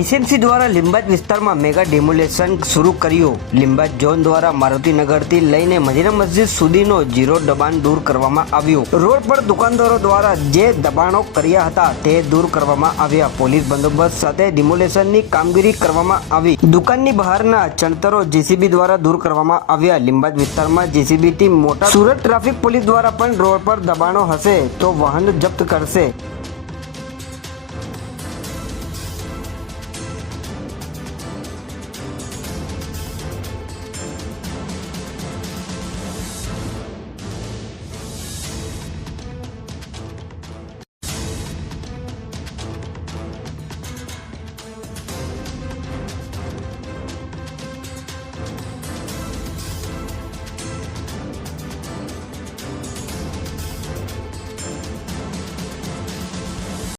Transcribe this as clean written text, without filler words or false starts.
SMC દ્વારા લીંબાજ વિસ્તારમાં mega demolition શરૂ કર્યું। લીંબાજ ઝોન દ્વારા મારુતિનગરથી લઈને મદીના મસ્જિદ સુધીનો જીરો દબાણ દૂર કરવામાં આવ્યું। રોડ પર દુકાનદારો દ્વારા જે દબાણો કર્યા હતા તે દૂર કરવામાં આવ્યા। પોલીસ બંદોબસ્ત સાથે ડિમોલેશનની કામગીરી કરવામાં આવી। દુકાનની બહારના ચણતરો જેસીબી દ્વારા દૂર કરવામાં આવ્યા। લીંબાજ વિસ્તારમાં જેસીબીથી મોટા સુરત ટ્રાફિક પોલીસ દ્વારા પણ રોડ પર દબાણો હશે તો વાહન જપ્ત કરશે।